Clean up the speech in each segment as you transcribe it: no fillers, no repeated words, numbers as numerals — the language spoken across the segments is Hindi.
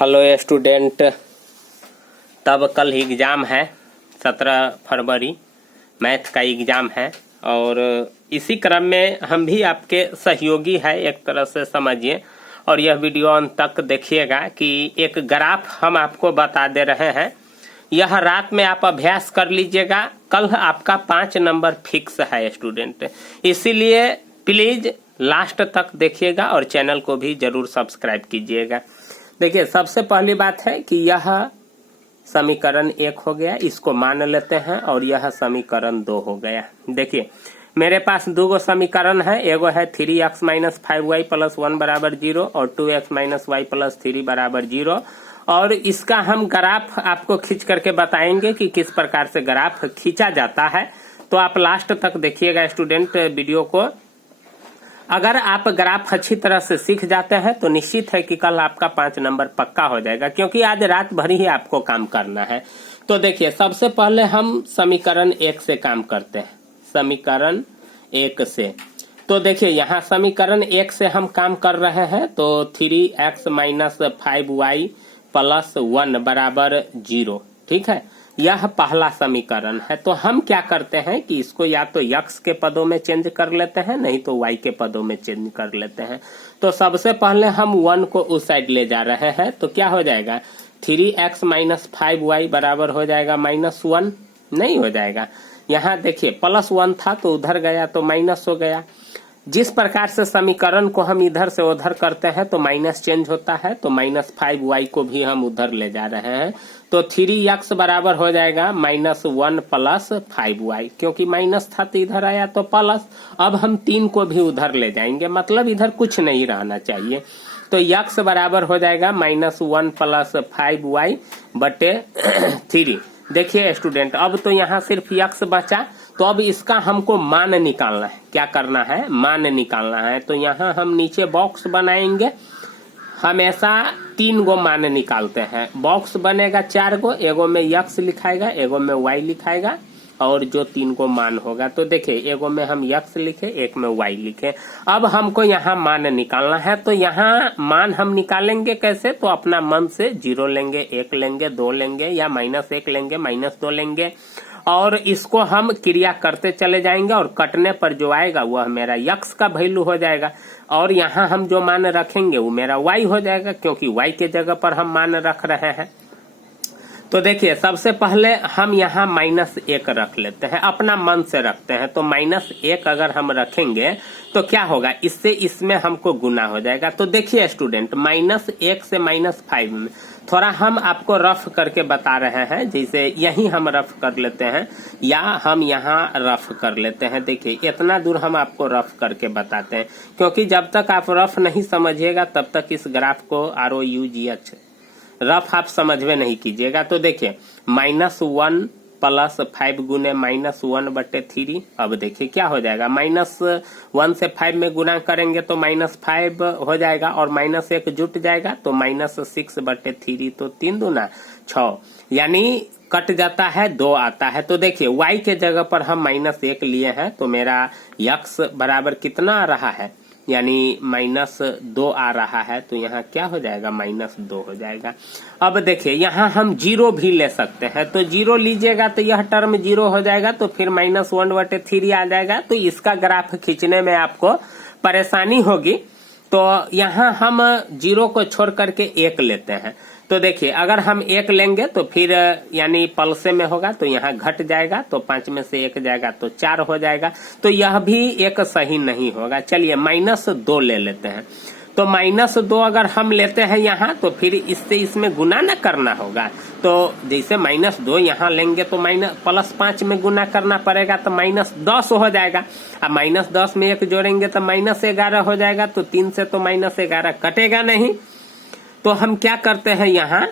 Hello student. तब कल एग्ज़ाम है 17 फरवरी, मैथ का एग्ज़ाम है और इसी क्रम में हम भी आपके सहयोगी है एक तरह से समझिए। और यह वीडियो अंत तक देखिएगा कि एक ग्राफ हम आपको बता दे रहे हैं, यह रात में आप अभ्यास कर लीजिएगा। कल आपका 5 नंबर फिक्स है स्टूडेंट, इसीलिए प्लीज लास्ट तक देखिएगा और चैनल को भी जरूर सब्सक्राइब कीजिएगा। देखिए, सबसे पहली बात है कि यह समीकरण 1 हो गया, इसको मान लेते हैं, और यह समीकरण 2 हो गया। देखिए, मेरे पास दो गो समीकरण है, एगो है 3x - 5y + 1 = 0 और 2x - y + 3 = 0। और इसका हम ग्राफ आपको खींच करके बताएंगे कि किस प्रकार से ग्राफ खींचा जाता है। तो आप लास्ट तक देखिएगा स्टूडेंट वीडियो को। अगर आप ग्राफ अच्छी तरह से सीख जाते हैं तो निश्चित है कि कल आपका 5 नंबर पक्का हो जाएगा, क्योंकि आज रात भर ही आपको काम करना है। तो देखिए, सबसे पहले हम समीकरण 1 से काम करते हैं। समीकरण 1 से तो देखिए, यहाँ समीकरण 1 से हम काम कर रहे हैं। तो 3x - 5y + 1 = 0, ठीक है, यह पहला समीकरण है। तो हम क्या करते हैं कि इसको या तो x के पदों में चेंज कर लेते हैं, नहीं तो y के पदों में चेंज कर लेते हैं। तो सबसे पहले हम 1 को उस साइड ले जा रहे हैं, तो क्या हो जाएगा, 3x - 5y बराबर हो जाएगा -1, नहीं हो जाएगा। यहाँ देखिए +1 था तो उधर गया तो माइनस हो गया। जिस प्रकार से समीकरण को हम इधर से उधर करते हैं तो माइनस चेंज होता है, तो -5y को भी हम उधर ले जा रहे हैं। तो 3x बराबर हो जाएगा -1 + 5y, क्योंकि माइनस था तो इधर आया तो प्लस। अब हम 3 को भी उधर ले जाएंगे, मतलब इधर कुछ नहीं रहना चाहिए। तो x बराबर हो जाएगा -1 + 5y बटे 3। देखिए स्टूडेंट, अब तो यहाँ सिर्फ x बचा, तो अब इसका हमको मान निकालना है। क्या करना है, मान निकालना है। तो यहाँ हम नीचे बॉक्स बनाएंगे, हमेशा 3 गो मान निकालते हैं। बॉक्स बनेगा 4 गो, एगो में x लिखाएगा, एगो में y लिखाएगा, और जो 3 को मान होगा। तो देखिए, एगो में हम x लिखे, एक में y लिखे। अब हमको यहाँ मान निकालना है। तो यहाँ मान हम निकालेंगे कैसे, तो अपना मन से 0 लेंगे, 1 लेंगे, 2 लेंगे, या -1 लेंगे, -2 लेंगे, और इसको हम क्रिया करते चले जाएंगे। और कटने पर जो आएगा वह मेरा x का वैल्यू हो जाएगा, और यहाँ हम जो मान रखेंगे वो मेरा y हो जाएगा, क्योंकि y के जगह पर हम मान रख रहे हैं। तो देखिए, सबसे पहले हम यहाँ -1 रख लेते हैं, अपना मन से रखते हैं। तो -1 अगर हम रखेंगे तो क्या होगा, इससे इसमें हमको गुना हो जाएगा। तो देखिए स्टूडेंट, -1 से -5 में थोड़ा हम आपको रफ करके बता रहे हैं, जैसे यही हम रफ कर लेते हैं, या हम यहाँ रफ कर लेते हैं। देखिए, इतना दूर हम आपको रफ करके बताते हैं, क्योंकि जब तक आप रफ नहीं समझिएगा तब तक इस ग्राफ को ROUGH रफ आप समझ में नहीं कीजिएगा। तो देखिए, -1 + 5 गुने -1 बटे 3। अब देखिए क्या हो जाएगा, -1 से 5 में गुना करेंगे तो -5 हो जाएगा, और -1 जुट जाएगा तो -6 बटे 3। तो 3 दूना 6, यानी कट जाता है, 2 आता है। तो देखिए, y के जगह पर हम -1 लिए हैं, तो मेरा x बराबर कितना आ रहा है, यानी -2 आ रहा है। तो यहाँ क्या हो जाएगा, -2 हो जाएगा। अब देखिए, यहाँ हम 0 भी ले सकते हैं। तो 0 लीजिएगा तो यह टर्म 0 हो जाएगा, तो फिर -1 बटे 3 आ जाएगा। तो इसका ग्राफ खींचने में आपको परेशानी होगी। तो यहाँ हम 0 को छोड़ करके 1 लेते हैं। तो देखिए, अगर हम 1 लेंगे तो फिर यानी पलसे में होगा, तो यहाँ घट जाएगा, तो 5 में से 1 जाएगा तो 4 हो जाएगा। तो यह भी एक सही नहीं होगा। चलिए -2 ले लेते हैं। तो -2 अगर हम लेते हैं यहाँ, तो फिर इससे इसमें गुना न करना होगा। तो जैसे -2 यहाँ लेंगे तो +5 में गुना करना पड़ेगा, तो -10 हो जाएगा। अब -10 में 1 जोड़ेंगे तो -11 हो जाएगा। तो 3 से तो -11 कटेगा नहीं। तो हम क्या करते हैं यहाँ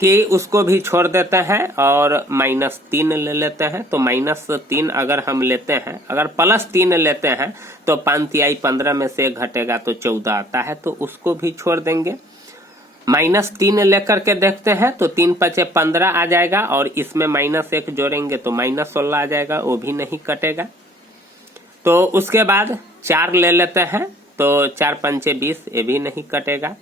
कि उसको भी छोड़ देते हैं और -3 ले लेते हैं। तो -3 अगर हम लेते हैं, अगर +3 लेते हैं तो 5 तिहाई 15 में से घटेगा तो 14 आता है, तो उसको भी छोड़ देंगे। -3 लेकर के देखते हैं तो 3 × 5 = 15 आ जाएगा, और इसमें -1 जोड़ेंगे तो -16 आ जाएगा, वो भी नहीं कटेगा। तो उसके बाद 4 ले लेते हैं, तो 4 × 5 = 20, ये भी नहीं कटेगा।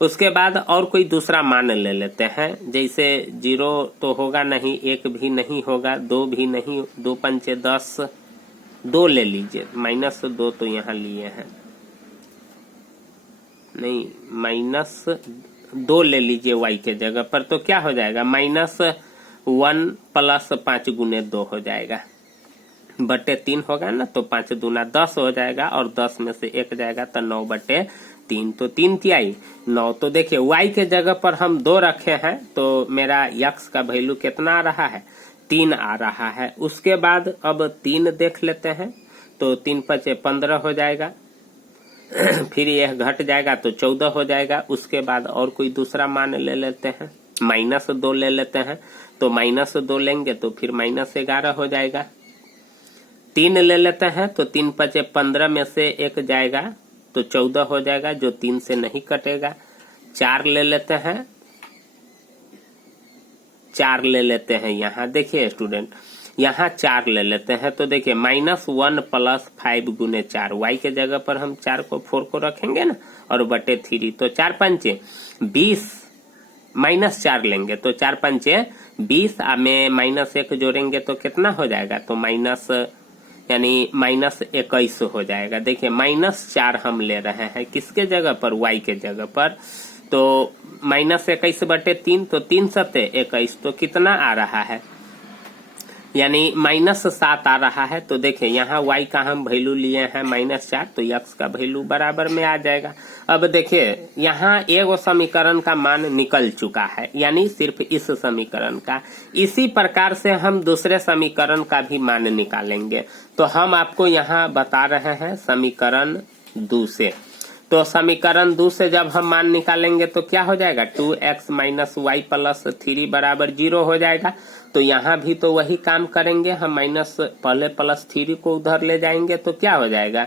उसके बाद और कोई दूसरा मान ले लेते हैं, जैसे 0 तो होगा नहीं, 1 भी नहीं होगा, 2 भी नहीं, 2 पंचे 10, 2 ले लीजिए, -2 तो यहाँ लिए हैं, नहीं -2 ले लीजिए y के जगह पर, तो क्या हो जाएगा -1 प्लस 5 गुने 2 हो जाएगा, बटे 3 होगा ना, तो 5 दूना 10 हो जाएगा, और 10 में से 1 जाएगा तो 9 बटे 3, तो 3 तिहाई 9। तो देखिए y के जगह पर हम 2 रखे हैं, तो मेरा x का वैल्यू कितना आ रहा है, 3 आ रहा है। उसके बाद अब 3 देख लेते हैं, तो 3 पचे 15 हो जाएगा, फिर यह घट जाएगा तो 14 हो जाएगा। उसके बाद और कोई दूसरा मान ले लेते हैं, -2 ले लेते हैं, तो -2 लेंगे तो फिर -11 हो जाएगा। 3 ले लेते हैं, तो 3 पचे 15 में से 1 जाएगा तो 14 हो जाएगा, जो 3 से नहीं कटेगा। 4 ले लेते हैं, 4 ले लेते हैं, यहाँ देखिए स्टूडेंट, यहाँ 4 ले लेते हैं, तो देखिए -1 प्लस 5 गुने 4, y के जगह पर हम 4 को 4 को रखेंगे ना, और बटे 3, तो 4 पंचे 20, -4 लेंगे तो 4 पंचे 20, में -1 जोड़ेंगे तो कितना हो जाएगा, तो यानी -21 हो जाएगा। देखिए -4 हम ले रहे हैं किसके जगह पर, y के जगह पर, तो -21 बटे 3, तो 3 सते 21, तो कितना आ रहा है, यानी -7 आ रहा है। तो देखिए यहाँ y का हम वैल्यू लिए हैं -4, तो x का वैल्यू बराबर में आ जाएगा। अब देखिए यहाँ एक समीकरण का मान निकल चुका है, यानी सिर्फ इस समीकरण का। इसी प्रकार से हम दूसरे समीकरण का भी मान निकालेंगे, तो हम आपको यहाँ बता रहे हैं समीकरण 2 से। तो समीकरण 2 से जब हम मान निकालेंगे तो क्या हो जाएगा, 2x - y + 3 बराबर 0 हो जाएगा। तो यहाँ भी तो वही काम करेंगे हम, पहले +3 को उधर ले जाएंगे तो क्या हो जाएगा,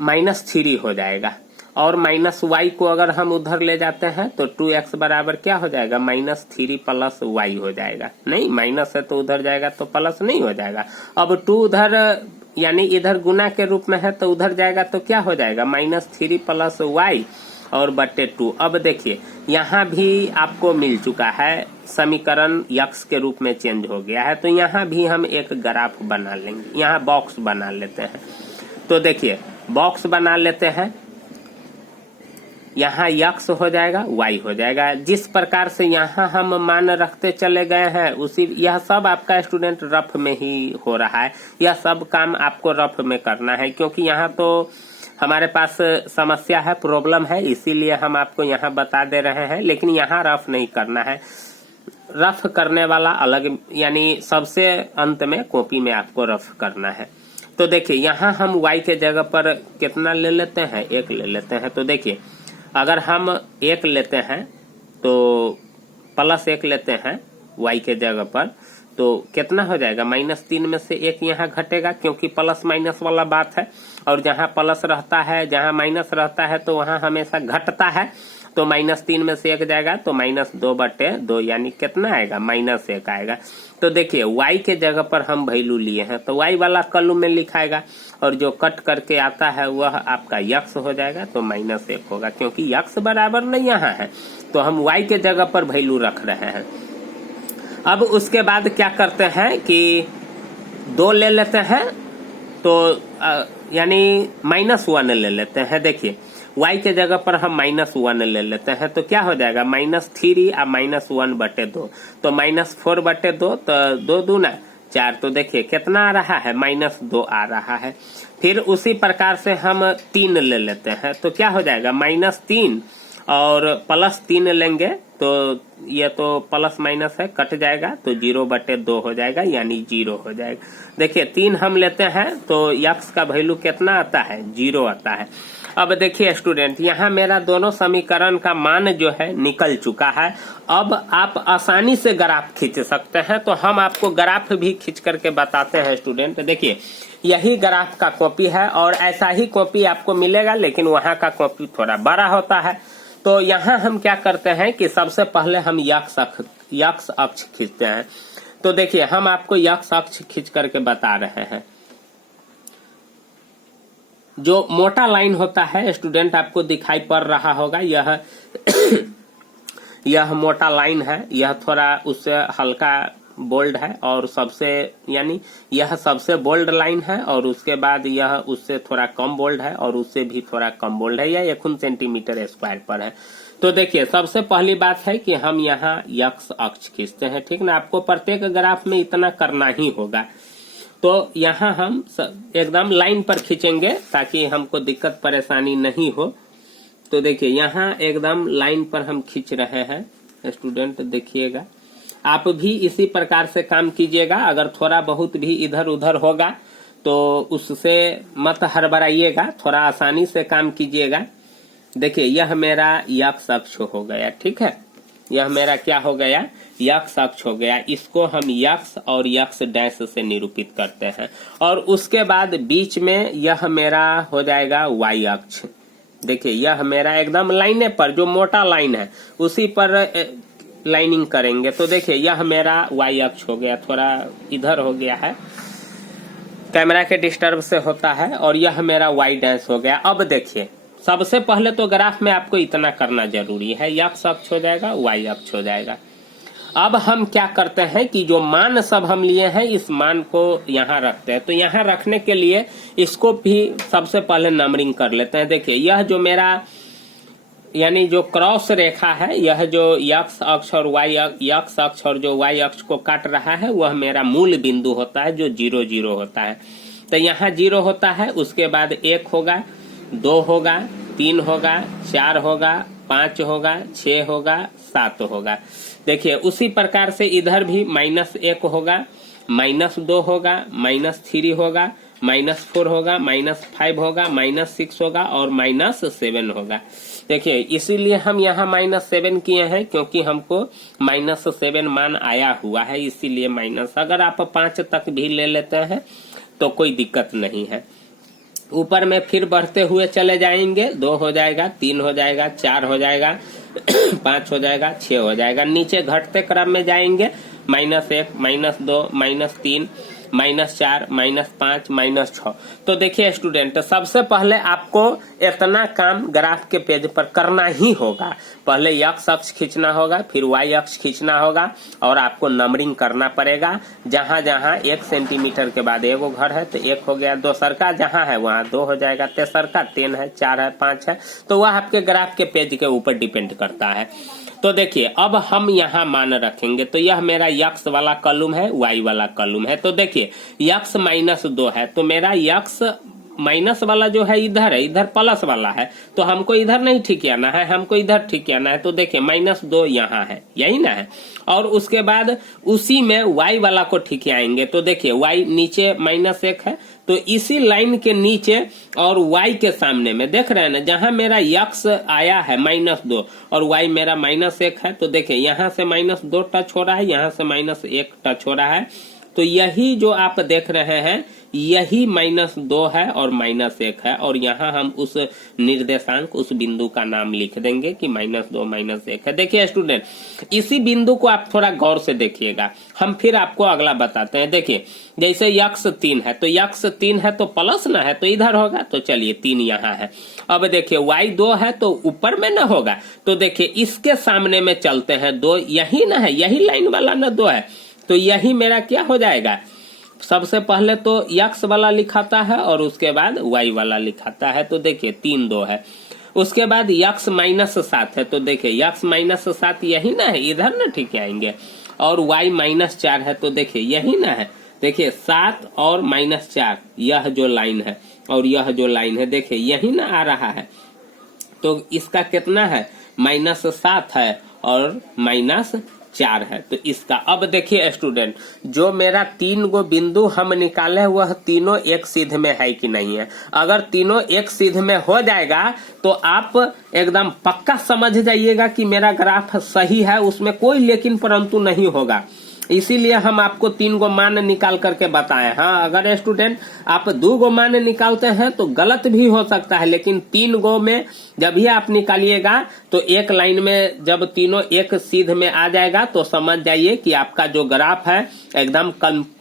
-3 हो जाएगा। और -y को अगर हम उधर ले जाते हैं तो 2x बराबर क्या हो जाएगा, -3 + y हो जाएगा। नहीं, माइनस है तो उधर जाएगा तो प्लस नहीं हो जाएगा। अब 2 उधर यानी इधर गुना के रूप में है, तो उधर जाएगा तो क्या हो जाएगा, -3 + y और बटे 2। अब देखिए यहाँ भी आपको मिल चुका है, समीकरण x के रूप में चेंज हो गया है, तो यहाँ भी हम एक ग्राफ बना लेंगे, यहाँ बॉक्स बना लेते हैं। तो देखिए बॉक्स बना लेते हैं, यहाँ x हो जाएगा, y हो जाएगा। जिस प्रकार से यहाँ हम मान रखते चले गए हैं, उसी यह सब आपका स्टूडेंट रफ में ही हो रहा है। यह सब काम आपको रफ में करना है, क्योंकि यहाँ तो हमारे पास समस्या है, प्रॉब्लम है, इसीलिए हम आपको यहाँ बता दे रहे हैं। लेकिन यहाँ रफ नहीं करना है, रफ करने वाला अलग, यानी सबसे अंत में कॉपी में आपको रफ करना है। तो देखिए यहाँ हम y के जगह पर कितना ले लेते हैं, 1 ले लेते हैं। तो देखिए अगर हम 1 लेते हैं तो +1 लेते हैं y के जगह पर, तो कितना हो जाएगा, -3 में से 1 यहाँ घटेगा, क्योंकि प्लस माइनस वाला बात है। और जहाँ प्लस रहता है, जहाँ माइनस रहता है, तो वहाँ हमेशा घटता है। तो -3 में से 1 जाएगा तो -2 बटे 2, यानी कितना आएगा, -1 आएगा। तो देखिए y के जगह पर हम वैल्यू लिए हैं, तो y वाला कॉलम में लिखाएगा, और जो कट करके आता है वह आपका x हो जाएगा, तो -1 होगा, क्योंकि x बराबर नहीं यहाँ है, तो हम y के जगह पर वैल्यू रख रहे हैं। अब उसके बाद क्या करते हैं कि 2 ले लेते हैं, तो यानी -1 ले लेते हैं। देखिए y के जगह पर हम -1 ले लेते हैं, तो क्या हो जाएगा, -3 और -1 बटे 2, तो -4 बटे 2, तो 2 दूना 4, तो देखिए कितना आ रहा है, -2 आ रहा है। फिर उसी प्रकार से हम 3 ले लेते हैं, तो क्या हो जाएगा, -3 और +3 लेंगे, तो ये तो प्लस माइनस है, कट जाएगा, तो 0 बटे 2 हो जाएगा, यानी 0 हो जाएगा। देखिए 3 हम लेते हैं तो x का वैल्यू कितना आता है, 0 आता है। अब देखिए स्टूडेंट, यहाँ मेरा दोनों समीकरण का मान जो है निकल चुका है। अब आप आसानी से ग्राफ खींच सकते हैं, तो हम आपको ग्राफ भी खींच करके बताते हैं स्टूडेंट। देखिए यही ग्राफ का कॉपी है, और ऐसा ही कॉपी आपको मिलेगा, लेकिन वहाँ का कॉपी थोड़ा बड़ा होता है। तो यहाँ हम क्या करते हैं कि सबसे पहले हम x अक्ष खींचते हैं। तो देखिए हम आपको x अक्ष खींच करके बता रहे हैं। जो मोटा लाइन होता है स्टूडेंट आपको दिखाई पड़ रहा होगा, यह यह मोटा लाइन है, यह थोड़ा उससे हल्का बोल्ड है और सबसे यानी यह सबसे बोल्ड लाइन है और उसके बाद यह उससे थोड़ा कम बोल्ड है और उससे भी थोड़ा कम बोल्ड है, यह 1 सेंटीमीटर स्क्वायर पर है। तो देखिए सबसे पहली बात है कि हम यहाँ यक्स अक्ष खींचते हैं, ठीक ना। आपको प्रत्येक ग्राफ में इतना करना ही होगा। तो यहाँ हम एकदम लाइन पर खींचेंगे ताकि हमको दिक्कत परेशानी नहीं हो। तो देखिए यहाँ एकदम लाइन पर हम खींच रहे हैं स्टूडेंट, देखिएगा आप भी इसी प्रकार से काम कीजिएगा। अगर थोड़ा बहुत भी इधर उधर होगा तो उससे मत हड़बड़ाइएगा, थोड़ा आसानी से काम कीजिएगा। देखिए यह मेरा यक्स अक्ष हो गया, ठीक है, यह मेरा क्या हो गया, यक्स अक्ष हो गया। इसको हम यक्स और यक्स डैश से निरूपित करते हैं और उसके बाद बीच में यह मेरा हो जाएगा वाई अक्ष। देखिए यह मेरा एकदम लाइने पर जो मोटा लाइन है उसी पर लाइनिंग करेंगे। तो देखिए यह मेरा वाई अक्ष हो गया, थोड़ा इधर हो गया है, कैमरा के डिस्टर्ब से होता है, और यह मेरा वाई डैश हो गया। अब देखिए सबसे पहले तो ग्राफ में आपको इतना करना जरूरी है, यक्स अक्ष हो जाएगा, वाई अक्ष हो जाएगा। अब हम क्या करते हैं कि जो मान सब हम लिए हैं इस मान को यहाँ रखते हैं। तो यहाँ रखने के लिए इसको भी सबसे पहले नंबरिंग कर लेते हैं। देखिए यह जो मेरा यानी जो क्रॉस रेखा है, यह जो यक्स अक्ष और वाई यक्स अक्ष और जो वाई अक्ष को काट रहा है वह मेरा मूल बिंदु होता है जो 0 0 होता है। तो यहाँ 0 होता है, उसके बाद 1 होगा, 2 होगा, 3 होगा, 4 होगा, 5 होगा, 6 होगा, 7 होगा। देखिए उसी प्रकार से इधर भी -1 होगा, -2 होगा, -3 होगा, -4 होगा, -5 होगा, -6 होगा और -7 होगा। देखिए इसीलिए हम यहाँ -7 किए हैं क्योंकि हमको -7 मान आया हुआ है, इसीलिए माइनस। अगर आप 5 तक भी ले लेते हैं तो कोई दिक्कत नहीं है। ऊपर में फिर बढ़ते हुए चले जाएंगे, 2 हो जाएगा, 3 हो जाएगा, 4 हो जाएगा, 5 हो जाएगा, 6 हो जाएगा। नीचे घटते क्रम में जाएंगे, -1, -2, -3, -4, -5, -6। तो देखिए स्टूडेंट सबसे पहले आपको इतना काम ग्राफ के पेज पर करना ही होगा। पहले यक्स अक्ष खींचना होगा, फिर वाई अक्ष खींचना होगा और आपको नंबरिंग करना पड़ेगा। जहां जहां 1 सेंटीमीटर के बाद एगो घर है तो 1 हो गया, दूसरका जहां है वहां 2 हो जाएगा, तेसरका 3 है, 4 है, 5 है। तो वह आपके ग्राफ के पेज के ऊपर डिपेंड करता है। तो देखिए अब हम यहाँ मान रखेंगे। तो यह मेरा यक्स वाला कॉलम है, वाई वाला कॉलम है। तो देखिए यक्स -2 है, तो मेरा यक्स माइनस वाला जो है इधर है, इधर प्लस वाला है, तो हमको इधर नहीं ठिकाना है, हमको इधर ठिकाना है। तो देखिए -2 यहाँ है, यही ना है। और उसके बाद उसी में y वाला को ठिकाएंगे। तो देखिए y नीचे -1 है, तो इसी लाइन के नीचे और y के सामने में देख रहे हैं ना, जहां मेरा यक्स आया है -2 और y मेरा -1 है। तो देखिए यहाँ से -2 टच हो रहा है, यहाँ से -1 टच हो रहा है। तो यही जो आप देख रहे हैं यही -2 है और -1 है, और यहाँ हम उस निर्देशांक उस बिंदु का नाम लिख देंगे कि -2 -1 है। देखिए स्टूडेंट इसी बिंदु को आप थोड़ा गौर से देखिएगा, हम फिर आपको अगला बताते हैं। देखिए जैसे यक्स 3 है, तो यक्स 3 है तो प्लस ना है, तो इधर होगा। तो चलिए 3 यहाँ है। अब देखिए y 2 है तो ऊपर में ना होगा। तो देखिए इसके सामने में चलते हैं, 2 यही ना है, यही लाइन वाला ना 2 है, तो यही मेरा क्या हो जाएगा। सबसे पहले तो यक्स वाला लिखाता है और उसके बाद y वाला लिखाता है। तो देखिए 3 2 है। उसके बाद यक्स -7 है, तो देखिए यक्स -7 यही ना है, इधर ना ठीक आएंगे। और y -4 है, तो देखिए यही ना है। देखिए 7 और -4 यह जो लाइन है और यह जो लाइन है, देखिए यही ना आ रहा है। तो इसका कितना है, -7 है और -4 है। तो इसका अब देखिए स्टूडेंट जो मेरा 3 गो बिंदु हम निकाले वह तीनों एक सीध में है कि नहीं है। अगर तीनों एक सीध में हो जाएगा तो आप एकदम पक्का समझ जाइएगा कि मेरा ग्राफ सही है, उसमें कोई लेकिन परंतु नहीं होगा। इसीलिए हम आपको 3 गो मान निकाल करके बताए। हाँ, अगर स्टूडेंट आप 2 गो मान निकालते हैं तो गलत भी हो सकता है, लेकिन 3 गो में जब भी आप निकालिएगा तो एक लाइन में जब तीनों एक सीध में आ जाएगा तो समझ जाइए कि आपका जो ग्राफ है एकदम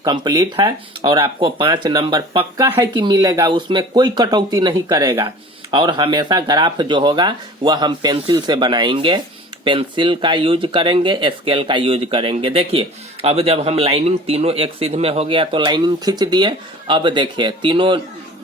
कंप्लीट है और आपको 5 नंबर पक्का है कि मिलेगा, उसमें कोई कटौती नहीं करेगा। और हमेशा ग्राफ जो होगा वह हम पेंसिल से बनाएंगे, पेंसिल का यूज करेंगे, स्केल का यूज करेंगे। देखिए अब जब हम लाइनिंग तीनों एक सीध में हो गया तो लाइनिंग खींच दिए। अब देखिए तीनों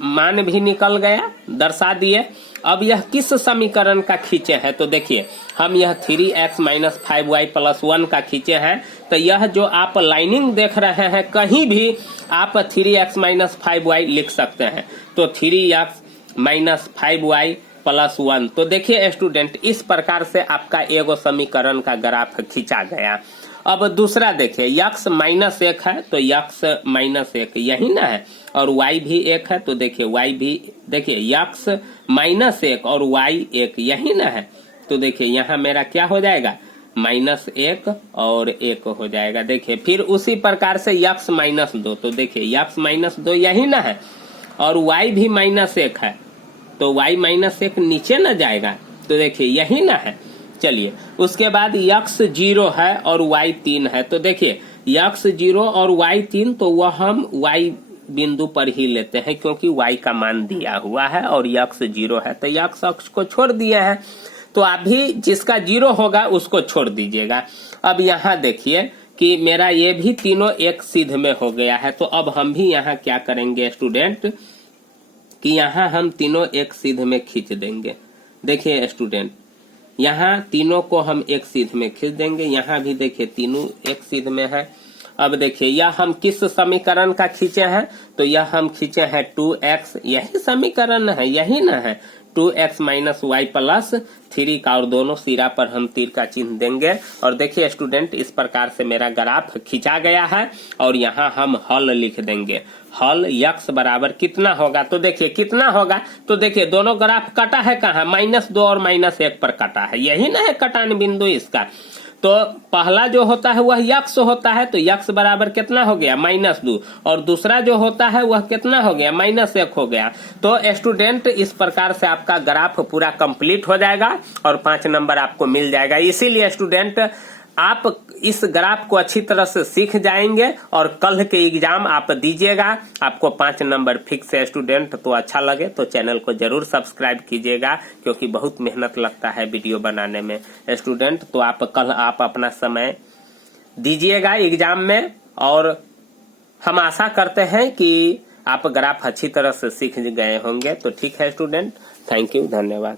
मान भी निकल गया, दर्शा दिए। अब यह किस समीकरण का खींचे हैं तो देखिए हम यह 3x - 5y + 1 का खींचे हैं। तो यह जो आप लाइनिंग देख रहे हैं कहीं भी आप 3x - 5y लिख सकते हैं। तो 3x - 5y + 1। तो देखिए स्टूडेंट इस प्रकार से आपका एगो समीकरण का ग्राफ खींचा गया। अब दूसरा देखिए x -1 है तो x -1 यही ना है, और y भी 1 है तो देखिए y भी, देखिए x -1 और y 1 यही ना है। तो देखिए यहाँ मेरा क्या हो जाएगा, -1 और 1 हो जाएगा। देखिए फिर उसी प्रकार से x -2, तो देखिए x -2 यही ना है, और y भी -1 है तो y -1 नीचे ना जाएगा, तो देखिए यही ना है। चलिए उसके बाद x 0 है और y 3 है। तो देखिए x 0 और y 3, तो वह हम y बिंदु पर ही लेते हैं क्योंकि y का मान दिया हुआ है और x 0 है, तो x अक्ष को छोड़ दिए हैं। तो आप भी जिसका 0 होगा उसको छोड़ दीजिएगा। अब यहाँ देखिए कि मेरा ये भी तीनों एक सीध में हो गया है। तो अब हम भी यहाँ क्या करेंगे स्टूडेंट कि यहाँ हम तीनों एक सीध में खींच देंगे। देखिए स्टूडेंट यहाँ तीनों को हम एक सीध में खींच देंगे, यहाँ भी देखिए तीनों एक सीध में है। अब देखिए यह हम किस समीकरण का खींचे हैं तो यह हम खींचे हैं 2x, यही समीकरण है, यही ना है 2x - y + 3 का, और दोनों सिरा पर हम तीर का चिन्ह देंगे। और देखिए स्टूडेंट इस प्रकार से मेरा ग्राफ खींचा गया है और यहाँ हम हल लिख देंगे। हल x बराबर कितना होगा, तो देखिए कितना होगा, तो देखिए दोनों ग्राफ कटा है कहाँ, -2 और -1 पर कटा है, यही ना है कटान बिंदु इसका। तो पहला जो होता है वह x होता है, तो x बराबर कितना हो गया, -2, और दूसरा जो होता है वह कितना हो गया, -1 हो गया। तो स्टूडेंट इस प्रकार से आपका ग्राफ पूरा कंप्लीट हो जाएगा और 5 नंबर आपको मिल जाएगा। इसीलिए स्टूडेंट आप इस ग्राफ को अच्छी तरह से सीख जाएंगे और कल के एग्जाम आप दीजिएगा, आपको 5 नंबर फिक्स है स्टूडेंट। तो अच्छा लगे तो चैनल को जरूर सब्सक्राइब कीजिएगा क्योंकि बहुत मेहनत लगता है वीडियो बनाने में स्टूडेंट। तो आप कल आप अपना समय दीजिएगा एग्जाम में, और हम आशा करते हैं कि आप ग्राफ अच्छी तरह से सीख गए होंगे। तो ठीक है स्टूडेंट, थैंक यू, धन्यवाद।